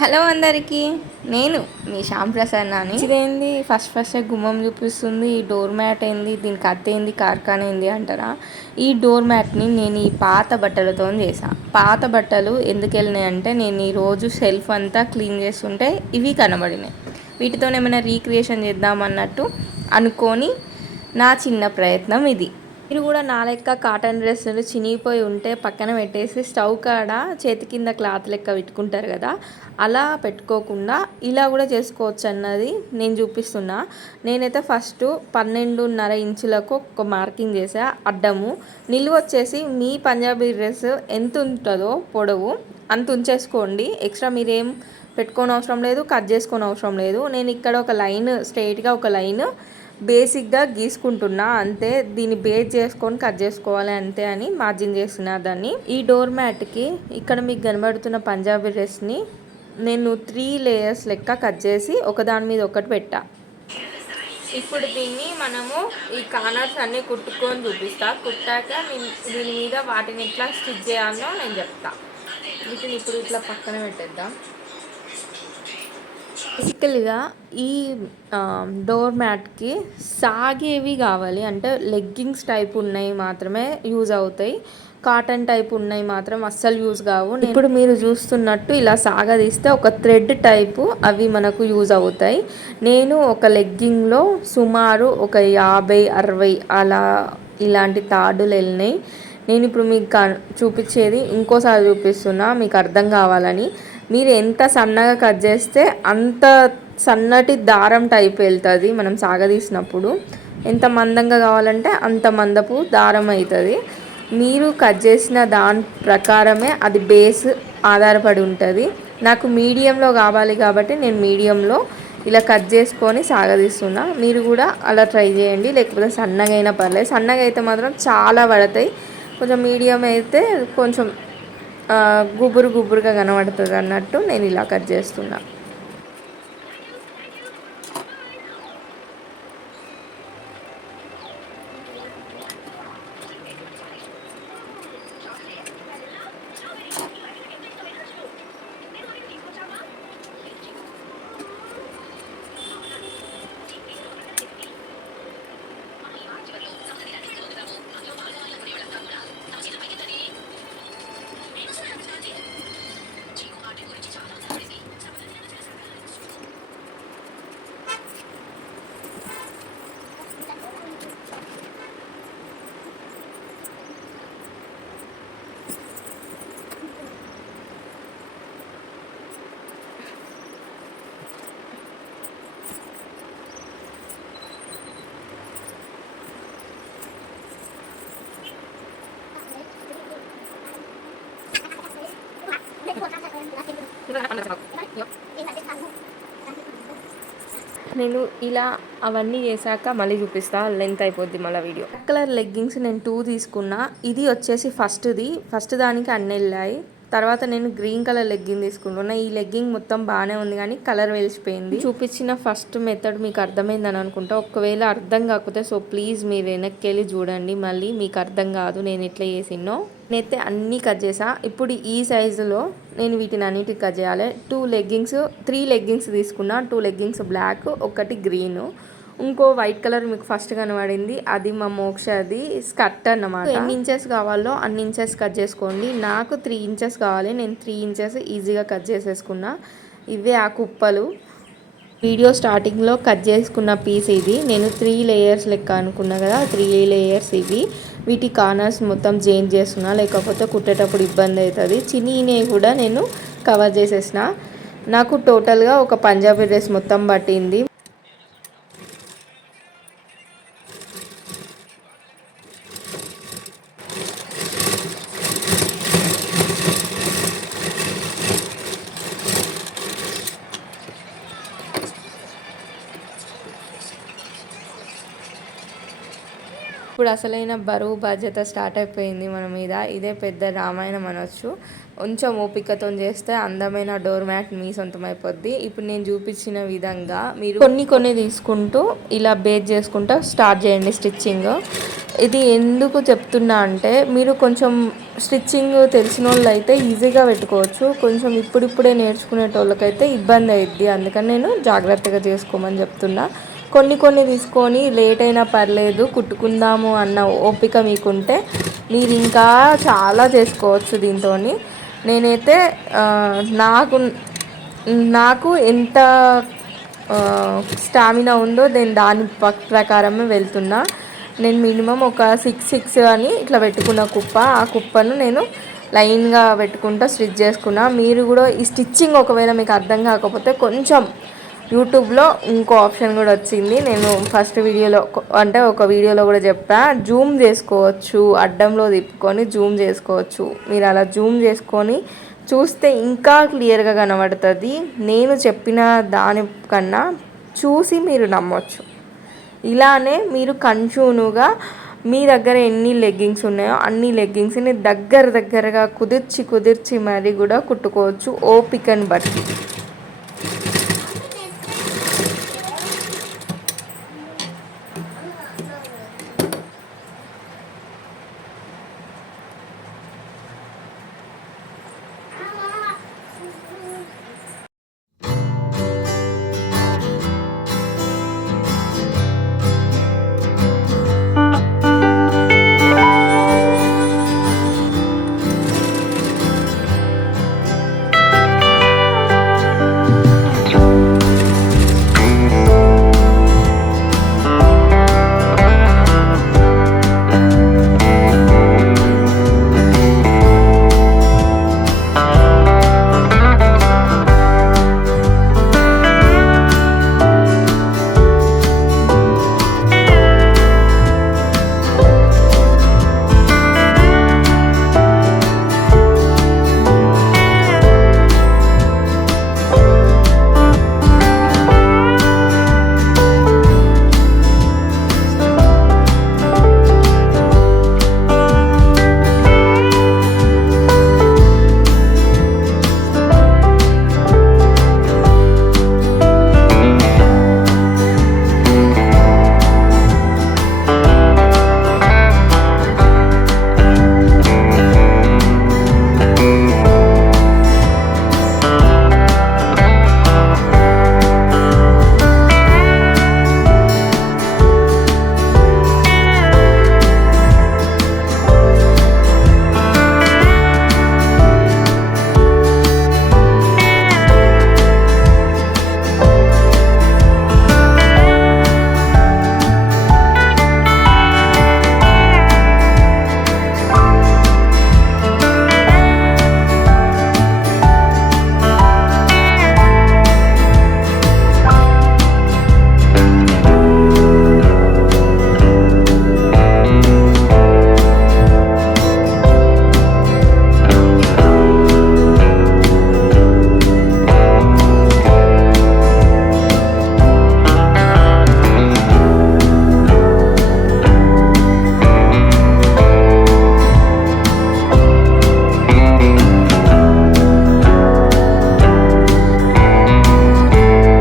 Hello అందరికీ, నేను మీ శ్యామ్ ప్రసాద్ నాని. ఇదేంది ఫస్ట్ గుమ్మం చూపిస్తుంది, ఈ డోర్ మ్యాట్ ఏంది, దీనికి అత్త ఏంది, కార్ఖాన ఏంది అంటారా. ఈ డోర్ మ్యాట్ని నేను ఈ పాత బట్టలతో చేసా. పాత బట్టలు ఎందుకు వెళ్ళినాయి అంటే, నేను ఈరోజు షెల్ఫ్ అంతా క్లీన్ చేస్తుంటే ఇవి కనబడినాయి. వీటితో ఏమైనా రీక్రియేషన్ చేద్దామన్నట్టు అనుకొని నా చిన్న ప్రయత్నం ఇది. మీరు కూడా నా లెక్క కాటన్ డ్రెస్సులు చినిగిపోయి ఉంటే పక్కన పెట్టేసి స్టవ్ కాడ చేతి కింద క్లాత్ లెక్క పెట్టుకుంటారు కదా, అలా పెట్టుకోకుండా ఇలా కూడా చేసుకోవచ్చు అన్నది నేను చూపిస్తున్నా. నేనైతే ఫస్ట్ 12.5 ఇంచులకు ఒక మార్కింగ్ చేసా అడ్డము. నిలువ వచ్చేసి మీ పంజాబీ డ్రెస్ ఎంత ఉంటుందో పొడవు అంత ఉంచేసుకోండి. ఎక్స్ట్రా మీరేం పెట్టుకోని అవసరం లేదు, కట్ చేసుకొని అవసరం లేదు. నేను ఇక్కడ ఒక లైన్ స్ట్రైట్గా ఒక లైన్ బేసిక్గా గీసుకుంటున్నా అంతే. దీన్ని బేస్ చేసుకొని కట్ చేసుకోవాలి అంతే అని మార్జిన్ చేస్తున్నా దాన్ని. ఈ డోర్ మ్యాట్కి ఇక్కడ మీకు కనబడుతున్న పంజాబీ డ్రెస్ని నేను 3 లేయర్స్ లెక్క కట్ చేసి ఒకదాని మీద ఒకటి పెట్టా. ఇప్పుడు దీన్ని మనము ఈ కార్నర్స్ అన్నీ కుట్టుకొని చూపిస్తా. కుట్టాక దీని మీద వాటిని ఎట్లా స్టిచ్ చేయాలో నేను చెప్తా. వీటిని ఇప్పుడు ఇట్లా పక్కన పెట్టేద్దాం. బేసికల్గా ఈ డోర్ మ్యాట్కి సాగేవి కావాలి అంటే లెగ్గింగ్స్ టైప్ ఉన్నాయి మాత్రమే యూజ్ అవుతాయి. కాటన్ టైప్ ఉన్నాయి మాత్రం అస్సలు యూజ్ కావు. ఇప్పుడు మీరు చూస్తున్నట్టు ఇలా సాగదీస్తే ఒక థ్రెడ్ టైపు అవి మనకు యూజ్ అవుతాయి. నేను ఒక లెగ్గింగ్లో సుమారు ఒక 50-60 అలా ఇలాంటి తాడులు వెళ్ళినాయి. నేను ఇప్పుడు మీకు చూపించేది ఇంకోసారి చూపిస్తున్నా మీకు అర్థం కావాలని. మీరు ఎంత సన్నగా కట్ చేస్తే అంత సన్నటి దారం టైప్ వెళ్తుంది మనం సాగదీసినప్పుడు. ఎంత మందంగా కావాలంటే అంత మందపు దారం అవుతుంది. మీరు కట్ చేసిన దాని ప్రకారమే అది బేస్ ఆధారపడి ఉంటుంది. నాకు మీడియంలో కావాలి కాబట్టి నేను మీడియంలో ఇలా కట్ చేసుకొని సాగదీస్తున్నా. మీరు కూడా అలా ట్రై చేయండి, లేకపోతే సన్నగా అయినా పర్లేదు. సన్నగా అయితే మాత్రం చాలా పడతాయి, కొంచెం మీడియం అయితే కొంచెం గుబురుగా కనబడుతుంది అన్నట్టు నేను ఇలా కట్ చేస్తున్నా. నేను ఇలా అవన్నీ చేశాక మళ్ళీ చూపిస్తా, లెంత్ అయిపోద్ది మళ్ళీ వీడియో. బ్లాక్ కలర్ లెగ్గింగ్స్ నేను 2 తీసుకున్నా. ఇది వచ్చేసి ఫస్ట్ దానికి అన్నీ వెళ్ళాయి. తర్వాత నేను గ్రీన్ కలర్ లెగ్గింగ్ తీసుకుంటున్నా. ఈ లెగ్గింగ్ మొత్తం బాగానే ఉంది కానీ కలర్ వెలిసిపోయింది. చూపించిన ఫస్ట్ మెథడ్ మీకు అర్థమైందని అనుకుంటా. ఒకవేళ అర్థం కాకపోతే ప్లీజ్ మీరు వెనక్కి వెళ్ళి చూడండి, మళ్ళీ మీకు అర్థం కాదు నేను ఎట్లా చేసినో. నేనైతే అన్నీ కట్ చేసా. ఇప్పుడు ఈ సైజులో నేను వీటిని అన్నిటికి కట్ చేయాలి. 3 లెగ్గింగ్స్ తీసుకున్నా. 2 లెగ్గింగ్స్ బ్లాక్, ఒకటి గ్రీను, ఇంకో వైట్ కలర్ మీకు ఫస్ట్ కనబడింది అది మా మోక్షది స్కర్ట్ అన్నమాట. ఎన్ని ఇంచెస్ కావాలో అన్ని ఇంచెస్ కట్ చేసుకోండి. నాకు 3 ఇంచెస్ కావాలి, నేను 3 ఇంచెస్ ఈజీగా కట్ చేసేసుకున్నా. ఇవే ఆ కుప్పలు. వీడియో స్టార్టింగ్లో కట్ చేసుకున్న పీస్ ఇది. నేను 3 లేయర్స్ లెక్క అనుకున్నా కదా, 3 లేయర్స్ ఇవి. వీటి కార్నర్స్ మొత్తం చేంజ్ చేస్తున్నా, లేకపోతే కుట్టేటప్పుడు ఇబ్బంది అవుతుంది. చిన్నీనే కూడా నేను కవర్ చేసేసిన. నాకు టోటల్గా ఒక పంజాబీ డ్రెస్ మొత్తం పట్టింది. ఇప్పుడు అసలైన బరువు బాధ్యత స్టార్ట్ అయిపోయింది మన మీద. ఇదే పెద్ద రామాయణం అనొచ్చు. కొంచెం ఓపికతో చేస్తే అందమైన డోర్ మ్యాట్ మీ సొంతం అయిపోద్ది. ఇప్పుడు నేను చూపించిన విధంగా మీరు కొన్ని తీసుకుంటూ ఇలా బేస్ చేసుకుంటూ స్టార్ట్ చేయండి స్టిచ్చింగ్. ఇది ఎందుకు చెప్తున్నా అంటే, మీరు కొంచెం స్టిచ్చింగ్ తెలిసిన వాళ్ళు అయితే ఈజీగా పెట్టుకోవచ్చు. కొంచెం ఇప్పుడిప్పుడే నేర్చుకునేటోళ్ళకైతే ఇబ్బంది అవుద్ది. అందుకని నేను జాగ్రత్తగా చేసుకోమని చెప్తున్నా. కొన్ని తీసుకొని లేట్ అయినా పర్లేదు కుట్టుకుందాము అన్న ఓపిక మీకుంటే మీరు ఇంకా చాలా చేసుకోవచ్చు దీంతో. నేనైతే నాకు నాకు ఎంత స్టామినా ఉందో నేను దాని ప్రకారమే వెళ్తున్నా. నేను మినిమం ఒక 6 అని ఇట్లా పెట్టుకున్న కుప్ప, ఆ కుప్పను నేను లైన్గా పెట్టుకుంటూ స్టిచ్ చేసుకున్నా. మీరు కూడా ఈ స్టిచ్చింగ్ ఒకవేళ మీకు అర్థం కాకపోతే కొంచెం యూట్యూబ్లో ఇంకో ఆప్షన్ కూడా వచ్చింది. నేను ఫస్ట్ వీడియోలో అంటే ఒక వీడియోలో కూడా చెప్పా, జూమ్ చేసుకోవచ్చు, అడ్డంలో తిప్పుకొని జూమ్ చేసుకోవచ్చు. మీరు అలా జూమ్ చేసుకొని చూస్తే ఇంకా క్లియర్గా కనబడుతుంది. నేను చెప్పిన దానికన్నా చూసి మీరు నమ్మొచ్చు. ఇలానే మీరు కంటిన్యూగా మీ దగ్గర ఎన్ని లెగ్గింగ్స్ ఉన్నాయో అన్ని లెగ్గింగ్స్ని దగ్గరగా కుదిర్చి మరీ కూడా కుట్టుకోవచ్చు ఓపికని బట్టి.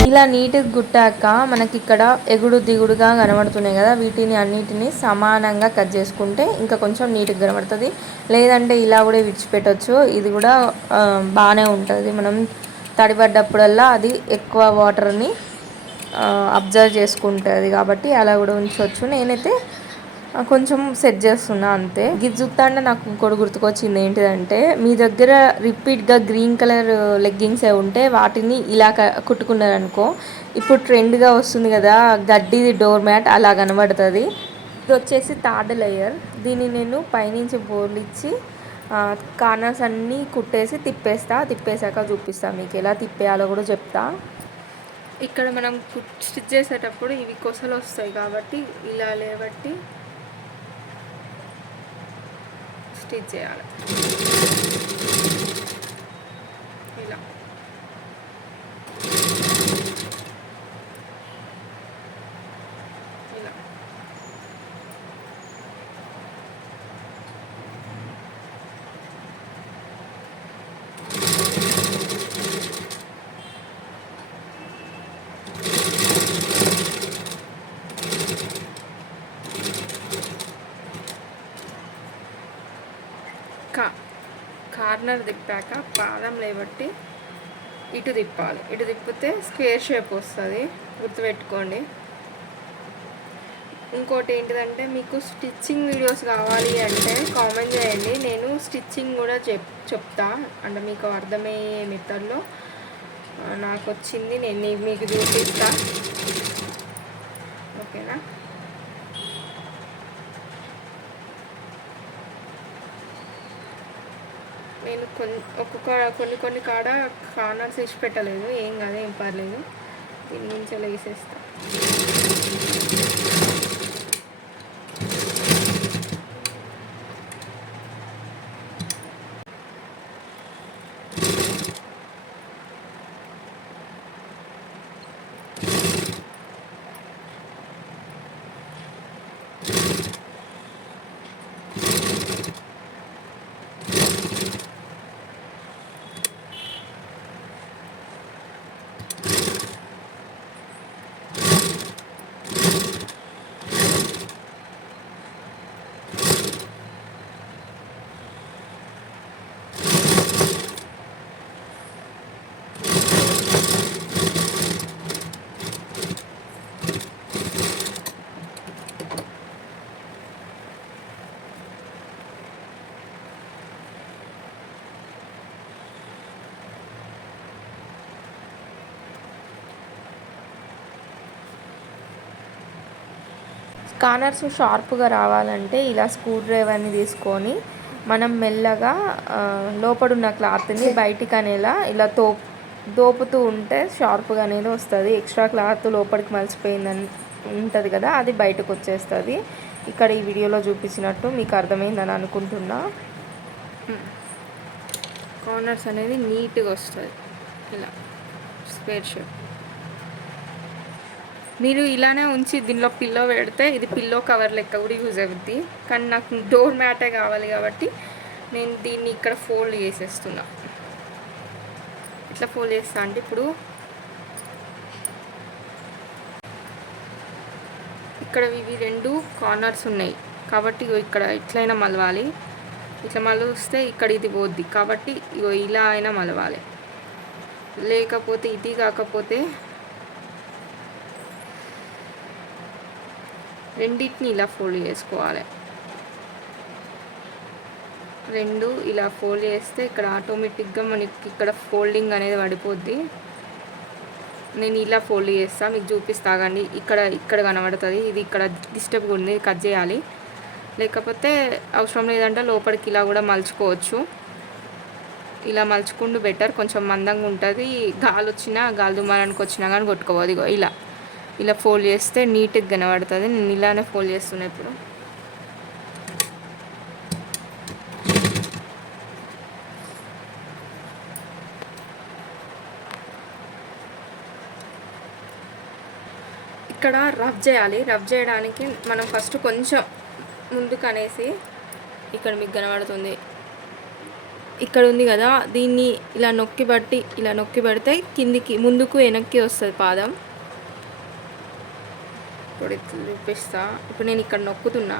ఇలా నీట్గా గుట్టాక మనకి ఇక్కడ ఎగుడు దిగుడుగా కనబడుతున్నాయి కదా, వీటిని అన్నిటిని సమానంగా కట్ చేసుకుంటే ఇంకా కొంచెం నీట్గా కనబడుతుంది. లేదంటే ఇలా కూడా విడిచిపెట్టవచ్చు, ఇది కూడా బాగానే ఉంటుంది. మనం తడిపడ్డప్పుడల్లా అది ఎక్కువ వాటర్ని అబ్జర్వ్ చేసుకుంటుంది కాబట్టి అలా కూడా ఉంచవచ్చు. నేనైతే కొంచెం సెట్ చేస్తున్నా అంతే. గిది చూస్తా అంటే నాకు ఇంకోటి గుర్తుకొచ్చింది. ఏంటిదంటే మీ దగ్గర రిపీట్గా గ్రీన్ కలర్ లెగ్గింగ్స్ ఉంటే వాటిని ఇలా కుట్టుకున్నారనుకో, ఇప్పుడు ట్రెండ్గా వస్తుంది కదా గడ్డిది డోర్ మ్యాట్, అలా కనబడుతుంది. ఇది వచ్చేసి థర్డ్ లేయర్. దీన్ని నేను పైనుంచి బోర్లు ఇచ్చి కార్నర్స్ అన్నీ కుట్టేసి తిప్పేసాక చూపిస్తాను మీకు ఎలా తిప్పేయాలో కూడా చెప్తా. ఇక్కడ మనం స్టిచ్ చేసేటప్పుడు ఇవి కొసలు వస్తాయి కాబట్టి ఇలా లేబట్టి స్టిచ్ చేయాలి. ఇలా ఇలా కార్నర్ తిప్పాక పాదం లేబట్టి ఇటు తిప్పాలి. ఇటు తిప్పితే స్క్వేర్ షేప్ వస్తుంది, గుర్తుపెట్టుకోండి. ఇంకోటి ఏంటిదంటే మీకు స్టిచ్చింగ్ వీడియోస్ కావాలి అంటే కామెంట్ చేయండి, నేను స్టిచ్చింగ్ కూడా చెప్తా. అంటే మీకు అర్థమయ్యే మెథడ్లో నాకు వచ్చింది నేను మీకు చూపిస్తా, ఓకేనా. నేను కొన్ని కాడ కార్నర్స్ వేసి పెట్టలేదు, ఏం కాదు, ఏం పర్లేదు. దీని నుంచి వేసేస్తా. కార్నర్స్ షార్ప్గా రావాలంటే ఇలా స్క్రూ డ్రైవర్ని తీసుకొని మనం మెల్లగా లోపడున్న క్లాత్ని బయటికి అనేలా ఇలా దోపుతూ ఉంటే షార్ప్గా అనేది వస్తుంది. ఎక్స్ట్రా క్లాత్ లోపలికి మలిచిపోయిందని ఉంటుంది కదా, అది బయటకు వచ్చేస్తుంది. ఇక్కడ ఈ వీడియోలో చూపించినట్టు మీకు అర్థమైందని అనుకుంటున్నా. కార్నర్స్ అనేది నీట్గా వస్తుంది ఇలా స్క్వేర్ షేప్. మీరు ఇలానే ఉంచి దీనిలో పిల్లో పెడితే ఇది పిల్లో కవర్ లెక్క కూడా యూజ్ అవుద్ది. కానీ నాకు డోర్ మ్యాటే కావాలి కాబట్టి నేను దీన్ని ఇక్కడ ఫోల్డ్ చేసేస్తున్నా. ఇట్లా ఫోల్డ్ చేస్తా అంటే ఇప్పుడు ఇక్కడ ఇవి 2 కార్నర్స్ ఉన్నాయి కాబట్టి ఇక్కడ ఇట్లయినా మలవాలి. ఇట్లా మలిస్తే ఇక్కడ ఇది పోద్ది కాబట్టి ఇలా అయినా మలవాలి. లేకపోతే ఇది కాకపోతే రెండింటిని ఇలా ఫోల్డ్ చేసుకోవాలి. 2 ఇలా ఫోల్డ్ చేస్తే ఇక్కడ ఆటోమేటిక్గా మనకి ఇక్కడ ఫోల్డింగ్ అనేది పడిపోద్ది. నేను ఇలా ఫోల్డ్ చేస్తాను, మీకు చూపిస్తాగండి. ఇక్కడ కనబడుతుంది, ఇది ఇక్కడ డిస్టర్బ్గా ఉంది, కట్ చేయాలి. లేకపోతే అవసరం లేదంటే లోపలికి ఇలా కూడా మలుచుకోవచ్చు. ఇలా మలుచుకుంటూ బెటర్, కొంచెం మందంగా ఉంటుంది. గాలి వచ్చినా గాలి దుమారానికి వచ్చినా కానీ కొట్టుకోవాలి. ఇలా ఫోల్డ్ చేస్తే నీట్గా కనబడుతుంది. నేను ఇలానే ఫోల్డ్ చేస్తున్నా. ఇప్పుడు ఇక్కడ రఫ్ చేయాలి. రఫ్ చేయడానికి మనం ఫస్ట్ కొంచెం ముందుకు అనేసి ఇక్కడ మీకు కనబడుతుంది, ఇక్కడ ఉంది కదా, దీన్ని ఇలా నొక్కి పెడితే కిందికి ముందుకు వెనక్కి వస్తుంది పాదం. ఇప్పుడు ఇట్లా చూపిస్తా. ఇప్పుడు నేను ఇక్కడ నొక్కుతున్నా,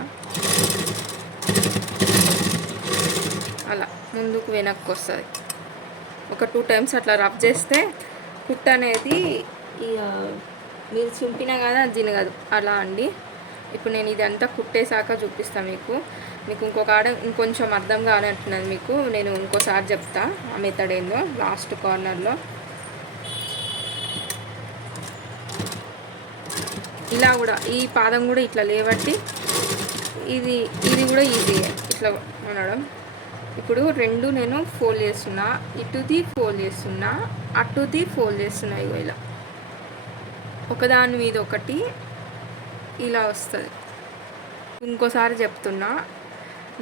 అలా ముందుకు వెనక్కి వస్తుంది. ఒక 2 టైమ్స్ అట్లా రబ్ చేస్తే కుట్ట అనేది మీరు చింపినా కదా జినగదు అలా అండి. ఇప్పుడు నేను ఇదంతా కుట్టేశాక చూపిస్తాను మీకు ఇంకొంచెం అర్థం కానట్టున్నది మీకు. నేను ఇంకోసారి చెప్తా ఆ మెథడ్ ఏందో. లాస్ట్ కార్నర్లో ఇలా కూడా ఈ పాదం కూడా ఇట్లా లేవట్టి ఇది కూడా ఈజీయే ఇట్లా అనడం. ఇప్పుడు 2 నేను ఫోల్డ్ చేస్తున్నా, ఇటుది ఫోల్డ్ చేస్తున్నా, అటుది ఫోల్డ్ చేస్తున్నా. ఇగో ఇలా ఒకదాని మీద ఒకటి ఇలా వస్తుంది. ఇంకోసారి చెప్తున్నా,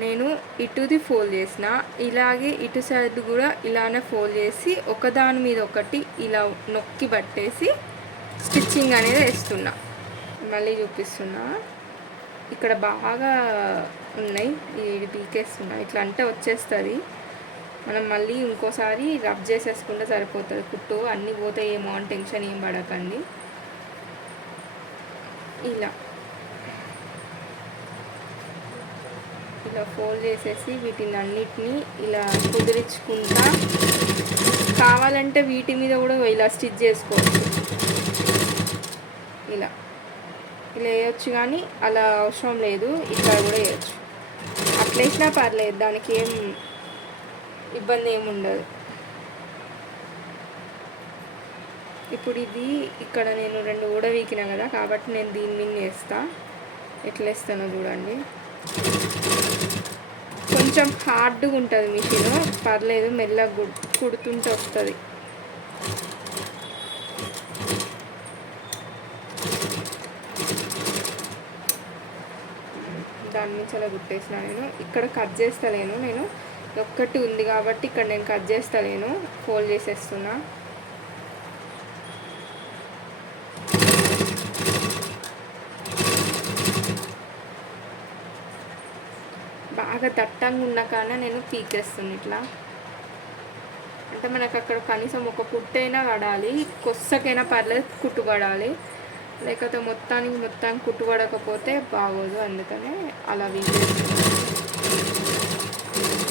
నేను ఇటుది ఫోల్డ్ చేసిన, ఇలాగే ఇటు సైడ్ కూడా ఇలానే ఫోల్డ్ చేసి ఒకదాని మీద ఒకటి ఇలా నొక్కి పట్టేసి స్టిచ్చింగ్ అనేది వేస్తున్నా. మళ్ళీ చూపిస్తున్నా, ఇక్కడ బాగా ఉన్నాయి, ఇది పీకేస్తున్నా. ఇట్లా అంటే వచ్చేస్తుంది. మనం మళ్ళీ ఇంకోసారి రబ్ చేసేసుకుంటే సరిపోతుంది. కుట్టు అన్నీ పోతాయేమో అని టెన్షన్ ఏం పడకండి. ఇలా ఇలా ఫోల్డ్ చేసేసి వీటిని అన్నిటినీ ఇలా కుదిరించుకుంటా, కావాలంటే వీటి మీద కూడా ఇలా స్టిచ్ చేసుకోవచ్చు. ఇలా ఇలా వేయచ్చు, కానీ అలా అవసరం లేదు, ఇక్కడ కూడా వేయచ్చు. అట్లా వేసినా పర్లేదు, దానికి ఏం ఇబ్బంది ఏమి ఉండదు. ఇప్పుడు ఇది ఇక్కడ నేను 2 కూడా వీకినా కదా, కాబట్టి నేను దీని మీద వేస్తా. ఎట్లా వేస్తానో చూడండి. కొంచెం హార్డ్గా ఉంటుంది మిషన్, పర్లేదు, మెల్లగా కుడుతుంటే వస్తుంది. దాని నుంచి అలా కుట్టేసిన నేను ఇక్కడ కట్ చేస్తలేను. నేను ఒక్కటి ఉంది కాబట్టి ఇక్కడ నేను కట్ చేస్తలేను, ఫోల్డ్ చేసేస్తున్నా. బాగా దట్టంగా ఉన్న కానీ నేను పీకేస్తాను ఇట్లా. అంటే మనకు అక్కడ కనీసం ఒక కుట్టైనా పడాలి, కొස්සకైనా పర్లేదు, కుట్టు పడాలి. లేకపోతే మొత్తానికి కుట్టు పడకపోతే బాగోదు. అందుకనే అలా వీకేస్తున్నాను.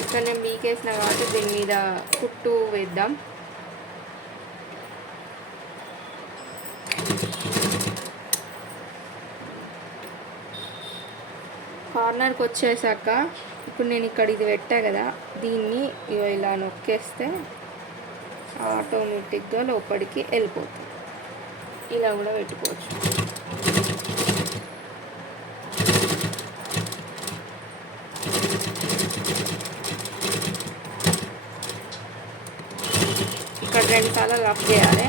ఇక్కడ నేను వీకేసిన కాబట్టి దీని మీద కుట్టు వేద్దాం. కార్నర్కి వచ్చేసాక ఇప్పుడు నేను ఇక్కడ ఇది పెట్టా కదా, దీన్ని ఇలా నొక్కేస్తే ఆటోమేటిక్గా లోపలికి వెళ్ళిపోతుంది. ఇలా కూడా పెట్టుకోవచ్చు. ఇక్కడ 2 సార్లు రఫ్ చేయాలి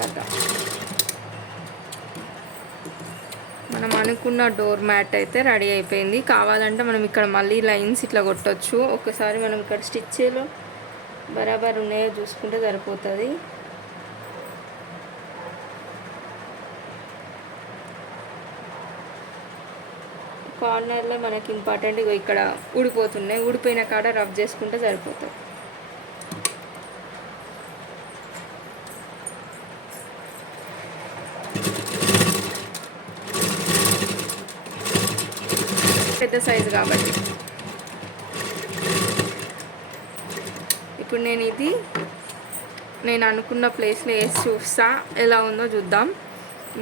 కదా. మనం అనుకున్న డోర్ మ్యాట్ అయితే రెడీ అయిపోయింది. కావాలంటే మనం ఇక్కడ మళ్ళీ లైన్స్ ఇట్లా కొట్టచ్చు. ఒకసారి మనం ఇక్కడ స్టిచ్లో బరాబర్ ఉన్నాయో చూసుకుంటే సరిపోతుంది. కార్నర్లో మనకి ఇంపార్టెంట్ ఇక్కడ ఊడిపోతున్నాయి, ఊడిపోయిన కాడ రబ్ చేసుకుంటే సరిపోతుంది. పెద్ద సైజు కాబట్టి ఇప్పుడు నేను అనుకున్న ప్లేస్లో వేసి చూస్తా, ఎలా ఉందో చూద్దాం.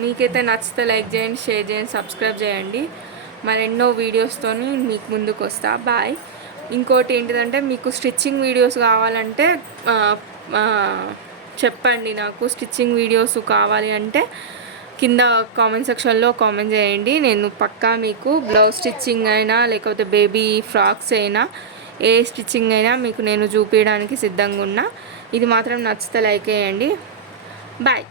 మీకైతే నచ్చితే లైక్ చేయండి, షేర్ చేయండి, సబ్స్క్రైబ్ చేయండి. మరెన్నో వీడియోస్తో మీకు ముందుకు వస్తా. బాయ్. ఇంకోటి ఏంటిదంటే, మీకు స్టిచ్చింగ్ వీడియోస్ కావాలంటే చెప్పండి. నాకు స్టిచ్చింగ్ వీడియోస్ కావాలి అంటే కింద కామెంట్ సెక్షన్లో కామెంట్ చేయండి. నేను పక్కా మీకు బ్లౌజ్ స్టిచ్చింగ్ అయినా లేకపోతే బేబీ ఫ్రాక్స్ అయినా ఏ స్టిచ్చింగ్ అయినా మీకు నేను చూపించడానికి సిద్ధంగా ఉన్నా. ఇది మాత్రం నచ్చితే లైక్ చేయండి. బాయ్.